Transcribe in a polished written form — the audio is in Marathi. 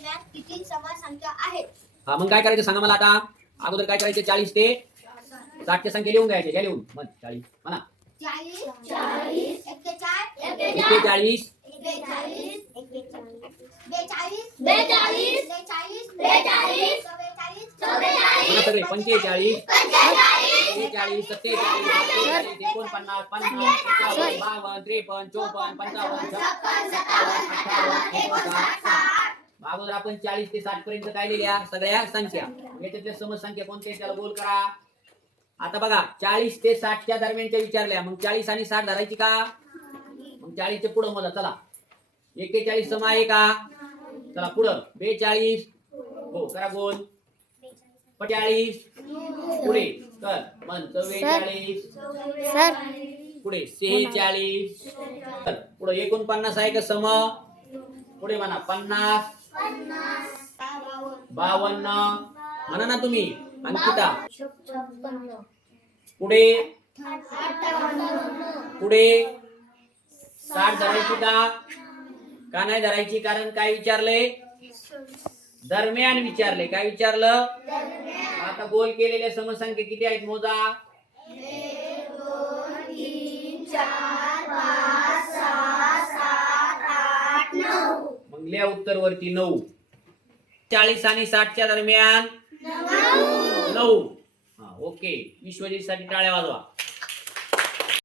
दरम्यान किती समान संख्या आहेत? हा मग काय करायचं सांगा मला आता. अगोदर काय करायचं 40 ते 60 च्या संख्या लिहून घ्यायचे. घ्या लिहून. मग 40 म्हणा. 40 41 41 42 42 42 42 म्हणा सगळे 45 46 47 48 49 50 51 52 53 54 55 56 57 अगोदर आपण 40 ते 60 पर्यंत काय लिहिल्या सगळ्या संख्या. याच्यातल्या समसंख्या कोणत्या त्याला गोल करा. आता बघा 40 ते 60 च्या दरम्यानच्या विचारल्या. मग 40 आणि 60 धरायची का? मग 40 च्या पुढे मोजा. चला 41 सम आहे का? चला पुढं 42 हो करा गोल. 45 पुढे कर मन 44 पुढे 46 पुढे 49 आहे का सम? पुढे म्हणा 50 52 म्हणा ना तुम्ही. अंकिता पुढे 60 धरायची का नाही धरायची? कारण काय विचारले? दरम्यान विचारले. काय विचारलं? आता गोल केलेल्या समसंख्या किती आहेत मोजा. 1 2 3 4 5 6 7 8 9. मग लिहा उत्तर वरती 9. 40 आणि 60 च्या दरम्यान 9. हा ओके. विश्वजित साठी टाळ्या वाजवा.